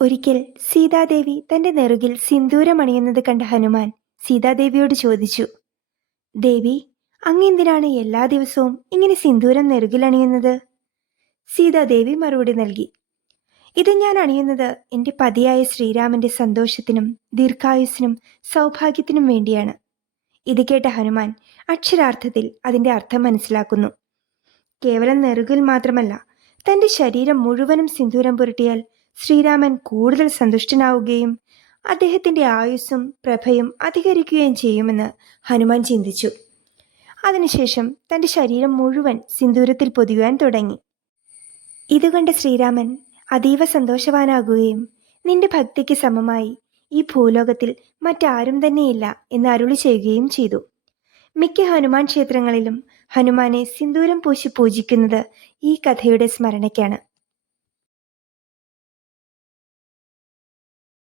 ഒരിക്കൽ സീതാദേവി തന്റെ നെറുകിൽ സിന്ദൂരമണിയുന്നത് കണ്ട ഹനുമാൻ സീതാദേവിയോട് ചോദിച്ചു ദേവി അങ്ങെന്തിനാണ് എല്ലാ ദിവസവും ഇങ്ങനെ സിന്ദൂരം നെറുകിൽ അണിയുന്നത്? സീതാദേവി മറുപടി നൽകി ഇത് ഞാൻ അണിയുന്നത് എന്റെ പതിയായ ശ്രീരാമന്റെ സന്തോഷത്തിനും ദീർഘായുസിനും സൗഭാഗ്യത്തിനും വേണ്ടിയാണ്. ഇത് കേട്ട ഹനുമാൻ അക്ഷരാർത്ഥത്തിൽ അതിന്റെ അർത്ഥം മനസ്സിലാക്കുന്നു. കേവലം നെറുകിൽ മാത്രമല്ല തന്റെ ശരീരം മുഴുവനും സിന്ദൂരം പുരട്ടിയാൽ ശ്രീരാമൻ കൂടുതൽ സന്തുഷ്ടനാവുകയും അദ്ദേഹത്തിന്റെ ആയുസ്സും പ്രഭയും അധികരിക്കുകയും ചെയ്യുമെന്ന് ഹനുമാൻ ചിന്തിച്ചു. അതിനുശേഷം തന്റെ ശരീരം മുഴുവൻ സിന്ദൂരത്തിൽ പൊതിയുവാൻ തുടങ്ങി. ഇതുകൊണ്ട് ശ്രീരാമൻ അതീവ സന്തോഷവാനാകുകയും നിന്റെ ഭക്തിക്ക് സമമായി ഈ ഭൂലോകത്തിൽ മറ്റാരും തന്നെയില്ല എന്ന് അരുളി ചെയ്യുകയും ചെയ്തു. മിക്ക ഹനുമാൻ ക്ഷേത്രങ്ങളിലും ഹനുമാനെ സിന്ദൂരം പൂശി പൂജിക്കുന്നത് ഈ കഥയുടെ സ്മരണയ്ക്കാണ്.